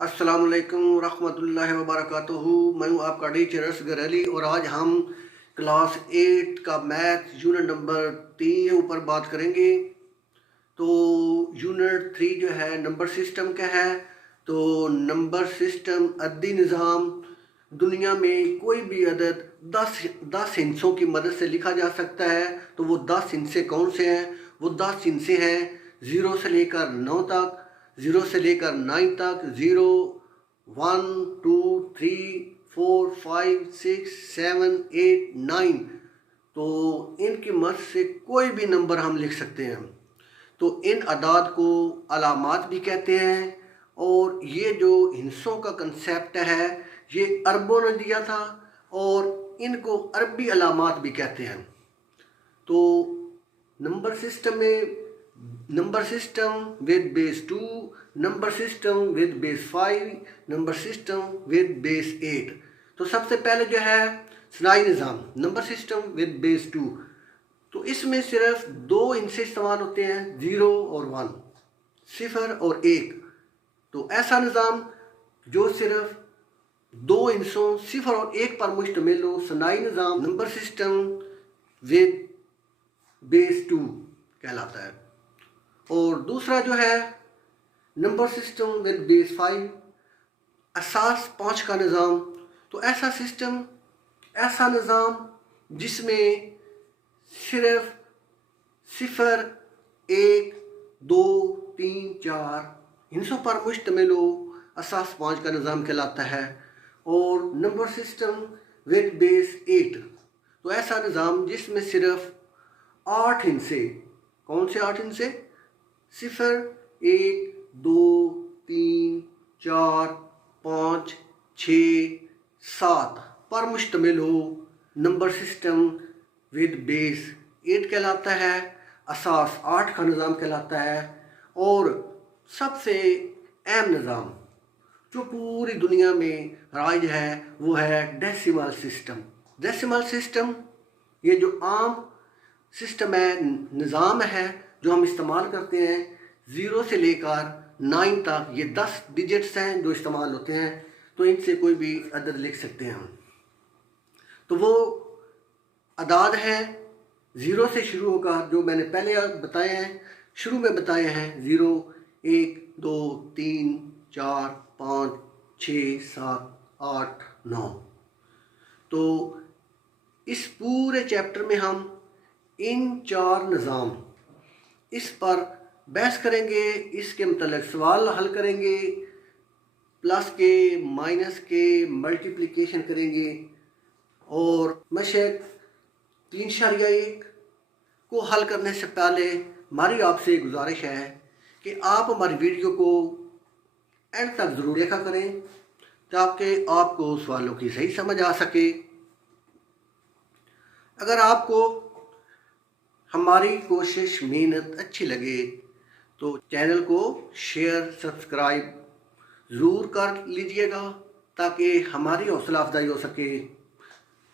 अस्सलाम वालेकुम रहमतुल्लाहि व बरकातुहू। मैं हूँ आपका टीचर असगर अली और आज हम क्लास 8 का मैथ यूनिट नंबर 3 ऊपर बात करेंगे। तो यूनिट 3 जो है नंबर सिस्टम का है। तो नंबर सिस्टम अद्दी निज़ाम, दुनिया में कोई भी अदद 10 हिस्सों की मदद से लिखा जा सकता है। तो वो 10 हिस्से कौन से हैं? वो 10 हिस्से हैं 0 से लेकर 9 तक, 0 से लेकर 9 तक, 0, 1, 2, 3, 4, 5, 6, 7, 8, 9। तो इनकी मदद से कोई भी नंबर हम लिख सकते हैं। तो इन अदाद को अलामात भी कहते हैं। और ये जो हिस्सों का कंसेप्ट है ये अरबों ने दिया था और इनको अरबी अलामात भी कहते हैं। तो नंबर सिस्टम में number system with base 2, number system with base 5, number system with base 8। तो सबसे पहले जो है सनाई निज़ाम नंबर सिस्टम विद बेस 2। तो इसमें सिर्फ 2 हिस्से इस्तेमाल होते हैं, 0 और 1, 0 और 1। तो ऐसा निज़ाम जो सिर्फ 2 हिस्सों 0 और 1 पर मुश्तमिल हो, सनाई निज़ाम नंबर सिस्टम विद बेस 2 कहलाता है। और दूसरा जो है नंबर सिस्टम विद बेस 5, असास 5 का निज़ाम। तो ऐसा निज़ाम जिसमें सिर्फ 0, 1, 2, 3, 4 हिस्सों पर मुश्तमिल हो, असास 5 का निज़ाम कहलाता है। और नंबर सिस्टम विद बेस 8, तो ऐसा निज़ाम जिसमें सिर्फ 8 हिस्से, कौन से 8 हिस्से? 0, 1, 2, 3, 4, 5, 6, 7 पर मुश्तमिल हो, नंबर सिस्टम विद बेस 8 कहलाता है, असास 8 का निज़ाम कहलाता है। और सबसे अहम निज़ाम जो पूरी दुनिया में राज है वो है डेसिमल सिस्टम। डेसिमल सिस्टम ये जो आम सिस्टम है, निज़ाम है जो हम इस्तेमाल करते हैं 0 से लेकर 9 तक, ये 10 डिजिट्स हैं जो इस्तेमाल होते हैं। तो इनसे कोई भी अदद लिख सकते हैं हम। तो वो अदाद हैं 0 से शुरू होकर, जो मैंने पहले बताए हैं, शुरू में बताए हैं 0, 1, 2, 3, 4, 5, 6, 7, 8, 9। तो इस पूरे चैप्टर में हम इन 4 निज़ाम इस पर बहस करेंगे, इसके मतलब सवाल हल करेंगे, प्लस के, माइनस के, मल्टीप्लिकेशन करेंगे। और मशक 3.1 को हल करने से पहले हमारी आपसे गुजारिश है कि आप हमारी वीडियो को एंड तक ज़रूर देखा करें ताकि आपको सवालों की सही समझ आ सके। अगर आपको हमारी कोशिश मेहनत अच्छी लगे तो चैनल को शेयर सब्सक्राइब ज़रूर कर लीजिएगा ताकि हमारी हौसला अफजाई हो सके।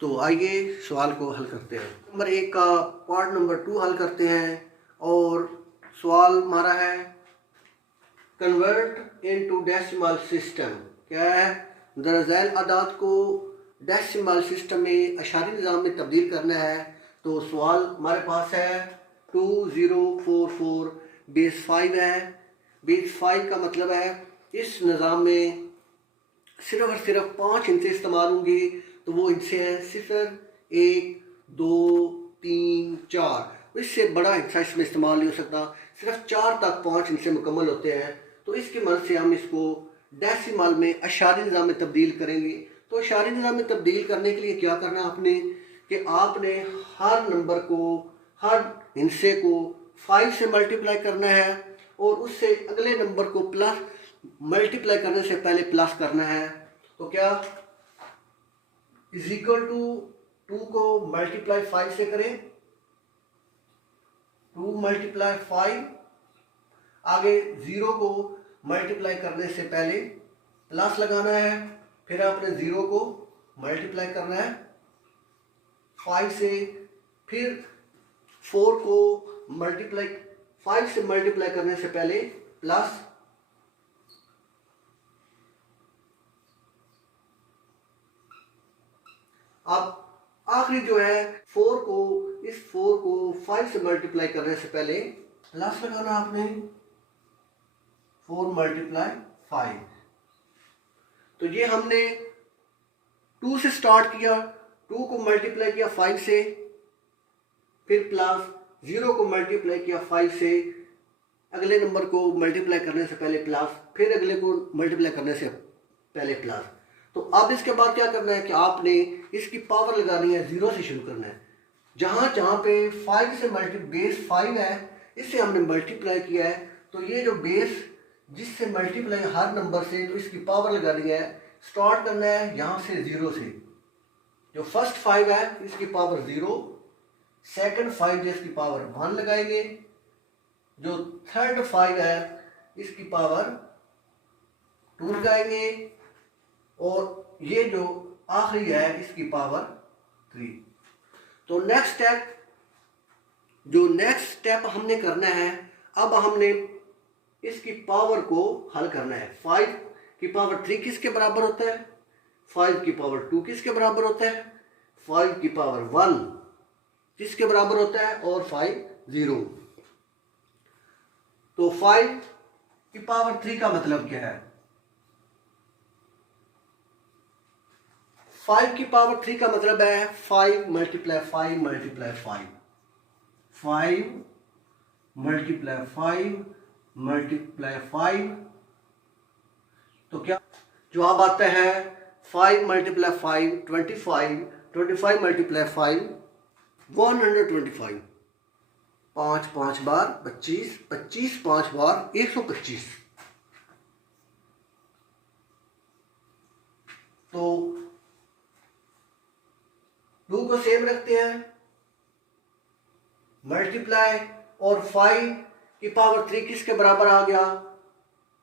तो आइए सवाल को हल करते हैं। नंबर 1 का पार्ट नंबर 2 हल करते हैं। और सवाल हमारा है कन्वर्ट इनटू डेसिमल सिस्टम। क्या है? दरअसल अदाद को डेसिमल सिस्टम में अशारी निज़ाम में तब्दील करना है। तो सवाल हमारे पास है 2044 बेस 5 है। बेस 5 का मतलब है इस निज़ाम में सिर्फ और सिर्फ 5 हिस्से इस्तेमाल होंगे। तो वो हिस्से हैं 0, 1, 2, 3, 4। इससे बड़ा हिस्सा इसमें इस्तेमाल नहीं हो सकता, सिर्फ 4 तक 5 हिस्से मुकम्मल होते हैं। तो इसकी मदद से हम इसको डेसिमल में अशारी निज़ाम में तब्दील करेंगे। तो अशारी निज़ाम में तब्दील करने के लिए क्या करना है आपने कि आपने हर नंबर को, हर हिस्से को 5 से मल्टीप्लाई करना है और उससे अगले नंबर को प्लस, मल्टीप्लाई करने से पहले प्लस करना है। तो क्या इज इक्वल टू 2 को मल्टीप्लाई 5 से करें, 2 मल्टीप्लाई 5, आगे 0 को मल्टीप्लाई करने से पहले प्लस लगाना है, फिर आपने 0 को मल्टीप्लाई करना है 5 से, फिर 4 को मल्टीप्लाई 5 से मल्टीप्लाई करने से पहले प्लस आखिरी जो है 4 को, इस 4 को 5 से मल्टीप्लाई करने से पहले प्लस लगाना आपने, 4 मल्टीप्लाई 5। तो ये हमने 2 से स्टार्ट किया, 2 को मल्टीप्लाई किया 5 से, फिर प्लस 0 को मल्टीप्लाई किया 5 से, अगले नंबर को मल्टीप्लाई करने से पहले प्लस, फिर अगले को मल्टीप्लाई करने से पहले प्लस। तो अब इसके बाद क्या करना है कि आपने इसकी पावर लगानी है, 0 से शुरू करना है। जहाँ जहाँ पे 5 से बेस 5 है, इससे हमने मल्टीप्लाई किया है, तो ये जो बेस जिससे मल्टीप्लाई हर नंबर से, तो इसकी पावर लगानी है। स्टार्ट करना है यहाँ से 0 से। जो फर्स्ट 5 है इसकी पावर 0, सेकंड 5 है इसकी पावर 1 लगाएंगे, जो थर्ड 5 है इसकी पावर 2 लगाएंगे, और ये जो आखिरी है इसकी पावर 3। तो नेक्स्ट स्टेप हमने करना है, अब हमने इसकी पावर को हल करना है। 5 की पावर 3 किसके बराबर होता है? 5 की पावर 2 किसके बराबर होता है? 5 की पावर 1 किसके बराबर होता है? और 5 0। तो 5 की पावर 3 का मतलब क्या है? 5 की पावर 3 का मतलब है 5 मल्टीप्लाई 5 मल्टीप्लाई 5, 5 मल्टीप्लाई 5 मल्टीप्लाई 5। तो क्या जवाब आता है? 5 मल्टीप्लाई 5 25, 25 मल्टीप्लाई 5 125। 5 5 बार 25, 25 5 बार 125। तो 2 को सेम रखते हैं, मल्टीप्लाई, और 5 की पावर 3 किसके बराबर आ गया?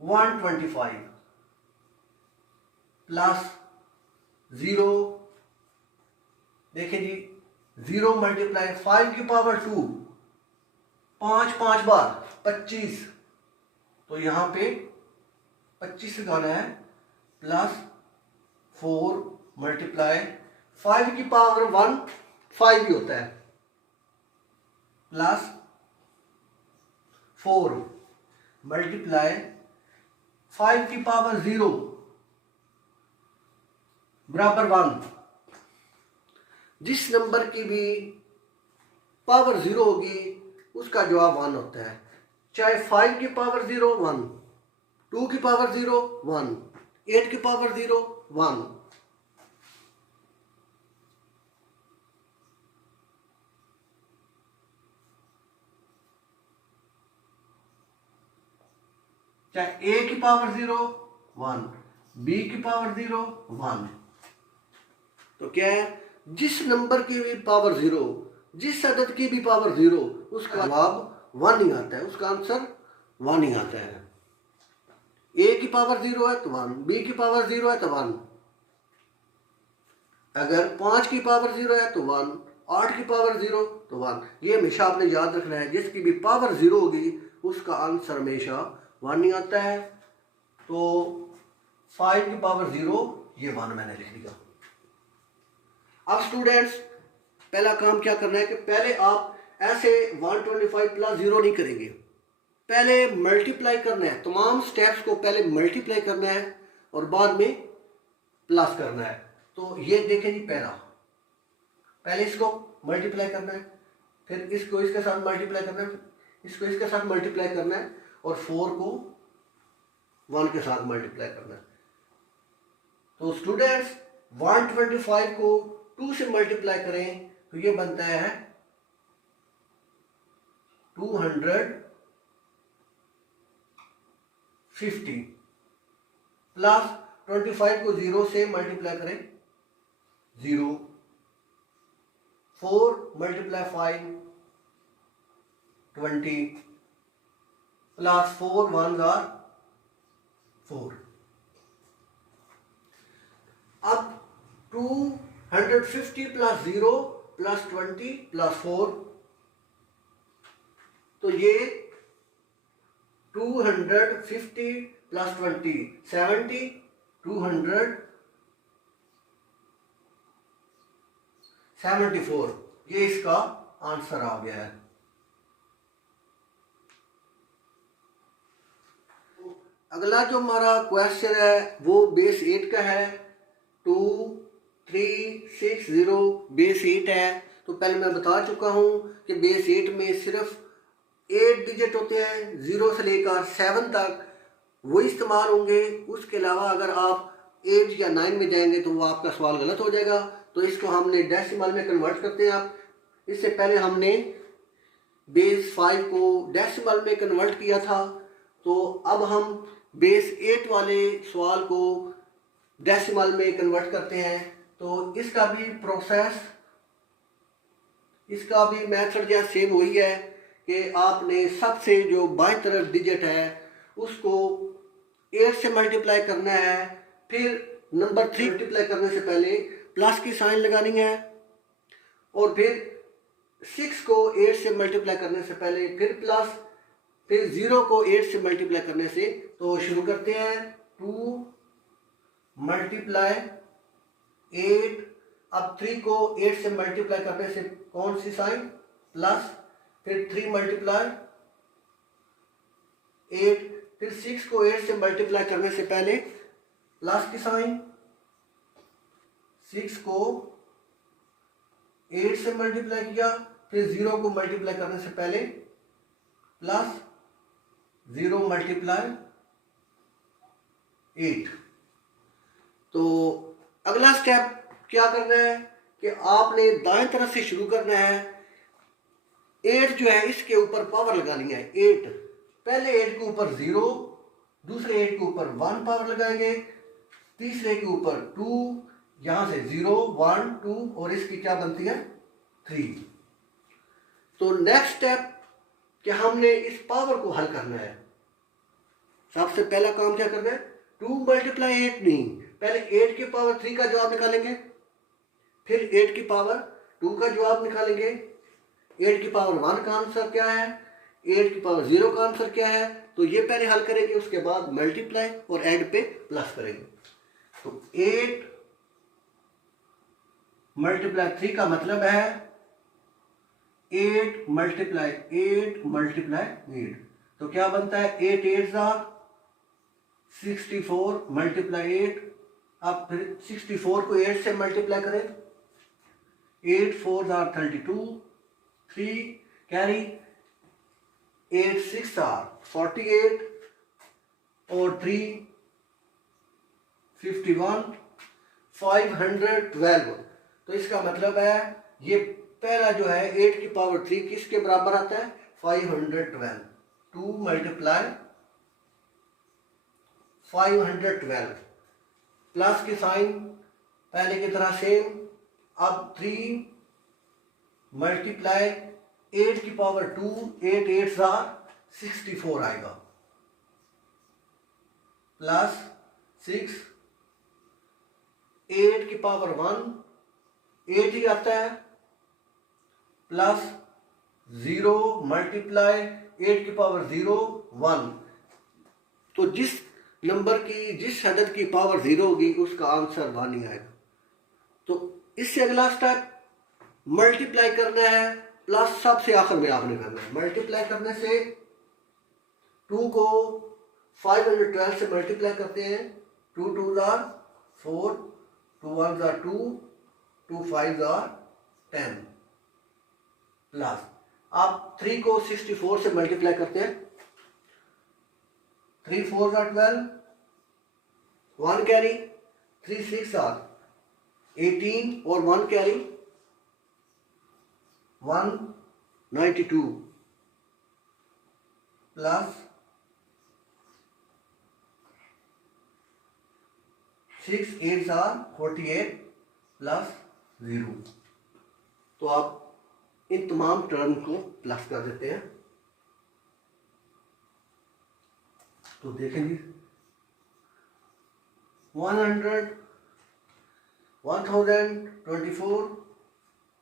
125 प्लस 0। देखिए जी, 0 मल्टीप्लाई 5 की पावर 2, 5 5 बार 25, तो यहां पे 25 लगाना है, प्लस 4 मल्टीप्लाई 5 की पावर 1 5 ही होता है, प्लस 4 मल्टीप्लाई 5 की पावर 0 बराबर 1। जिस नंबर की भी पावर 0 होगी उसका जवाब 1 होता है, चाहे 5 की पावर 0 1, 2 की पावर 0 1, 8 की पावर 0 1। चाहे a की पावर 0 1, b की पावर 0 1। तो क्या है? जिस नंबर की भी पावर 0, जिस अदद की भी पावर 0, उसका जवाब 1 ही आता है, उसका आंसर 1 ही आता है। a की पावर 0 है तो 1, b की पावर 0 है तो 1। अगर 5 की पावर 0 है तो 1, 8 की पावर 0 तो 1। ये हमेशा आपने याद रखना है, जिसकी भी पावर 0 होगी उसका आंसर हमेशा 1 ही आता है। तो 5 की पावर 0, ये 1 मैंने लिख दिया। अब स्टूडेंट्स, पहला काम क्या करना है कि पहले आप ऐसे 125 प्लस 0 नहीं करेंगे, पहले मल्टीप्लाई करना है। तमाम स्टेप्स को पहले मल्टीप्लाई करना है और बाद में प्लस करना है। तो ये देखें जी, पहले इसको मल्टीप्लाई करना है, फिर इसको इसके साथ मल्टीप्लाई करना है, इसको इसके साथ मल्टीप्लाई करना है, और 4 को 1 के साथ मल्टीप्लाई करना है। तो स्टूडेंट्स, 125 को 2 से मल्टीप्लाई करें तो ये बनता है 250, प्लस 25 को 0 से मल्टीप्लाई करें 0, 4 मल्टीप्लाई 5 20, प्लस 4 1 are 4। अब 250 प्लस 0 प्लस 20 प्लस 4, तो ये 250 प्लस 20 70, 74। ये इसका आंसर आ गया है। अगला जो हमारा क्वेश्चन है वो बेस 8 का है। 2360 बेस 8 है। तो पहले मैं बता चुका हूँ कि बेस 8 में सिर्फ 8 डिजिट होते हैं, 0 से लेकर 7 तक वो इस्तेमाल होंगे। उसके अलावा अगर आप 8 या 9 में जाएंगे तो वो आपका सवाल गलत हो जाएगा। तो इसको हमने डेसिमल में कन्वर्ट करते हैं। आप इससे पहले हमने बेस 5 को डेसिमल में कन्वर्ट किया था, तो अब हम बेस 8 वाले सवाल को डेसिमल में कन्वर्ट करते हैं। तो इसका भी प्रोसेस, इसका भी मेथड जो सेम वही है कि आपने सबसे जो बाईं तरफ डिजिट है उसको 8 से मल्टीप्लाई करना है। फिर नंबर 3 मल्टीप्लाई करने से पहले प्लस की साइन लगानी है, और फिर 6 को 8 से मल्टीप्लाई करने से पहले फिर प्लस, फिर 0 को 8 से मल्टीप्लाई करने से। तो शुरू करते हैं। 2 मल्टीप्लाई 8, अब 3 को 8 से मल्टीप्लाई करने से कौन सी साइन, प्लस, फिर 3 मल्टीप्लाई 8, फिर 6 को 8 से मल्टीप्लाई करने से पहले प्लस की साइन, 6 को 8 से मल्टीप्लाई किया, फिर 0 को मल्टीप्लाई करने से पहले प्लस 0 मल्टीप्लाई 8। तो अगला स्टेप क्या करना है कि आपने दाएं तरफ से शुरू करना है। 8 जो है इसके ऊपर पावर लगानी है। 8 पहले 8 के ऊपर 0, दूसरे 8 के ऊपर 1 पावर लगाएंगे, तीसरे के ऊपर 2, यहां से 0 1 2 और इसकी क्या बनती है 3। तो नेक्स्ट स्टेप कि हमने इस पावर को हल करना है। सबसे पहला काम क्या करना है, 2 मल्टीप्लाई 8 नहीं, पहले 8 की पावर 3 का जवाब निकालेंगे, फिर 8 की पावर 2 का जवाब निकालेंगे। 8 की पावर 1 का आंसर क्या है, 8 की पावर 0 का आंसर क्या है। तो ये पहले हल करेंगे, उसके बाद मल्टीप्लाई और एंड पे प्लस करेंगे। तो 8 मल्टीप्लाई 3 का मतलब है 8 मल्टीप्लाई 8 मल्टीप्लाई 8। तो क्या बनता है 8 8 64 मल्टीप्लाई 8। अब फिर 64 को 8 से मल्टीप्लाई करें, 8 4 32, 3 कैरी, 8 6 48 और 3 51 512। तो इसका मतलब है ये पहला जो है 8 की पावर 3 किसके बराबर आता है 512। 2 मल्टीप्लाई 512, प्लस की साइन पहले की तरह सेम। अब 3 मल्टीप्लाई 8 की पावर 2, 8 8 64 आएगा, प्लस 6 8 की पावर 1 8 ही आता है, प्लस 0 मल्टीप्लाई 8 की पावर 0 1। तो जिस नंबर की, जिस अदद की पावर 0 होगी उसका आंसर 1 ही आएगा। तो इससे अगला स्टेप मल्टीप्लाई करना है, प्लस सबसे आखिर में आपने करना है। मल्टीप्लाई करने से 2 को 512 से मल्टीप्लाई करते हैं, 2 2 4, 2 1 2, 2 5 10, प्लस आप 3 को 64 से मल्टीप्लाई करते हैं, 3 4 12, 1 कैरी, 3 6 18 और 1 कैरी 192, प्लस 6 8 48 प्लस 0। तो आप इन तमाम टर्म को प्लस कर देते हैं। तो देखेंगे 100 1024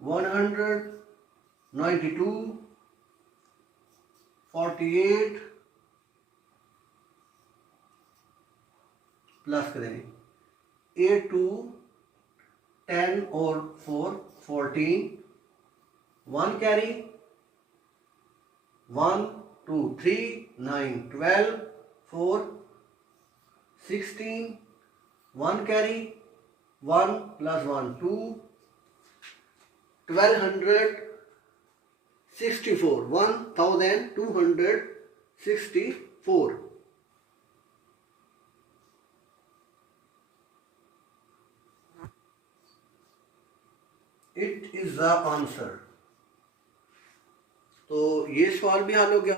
192 48 प्लस करेंगे 8 2 10 और 4 14, 1 carry, 1, 2, 3, 9, 12, 4, 16, 1 carry, 1 plus 1, 2, 1264, 1264. It is the answer. तो ये सवाल भी हल हो गया।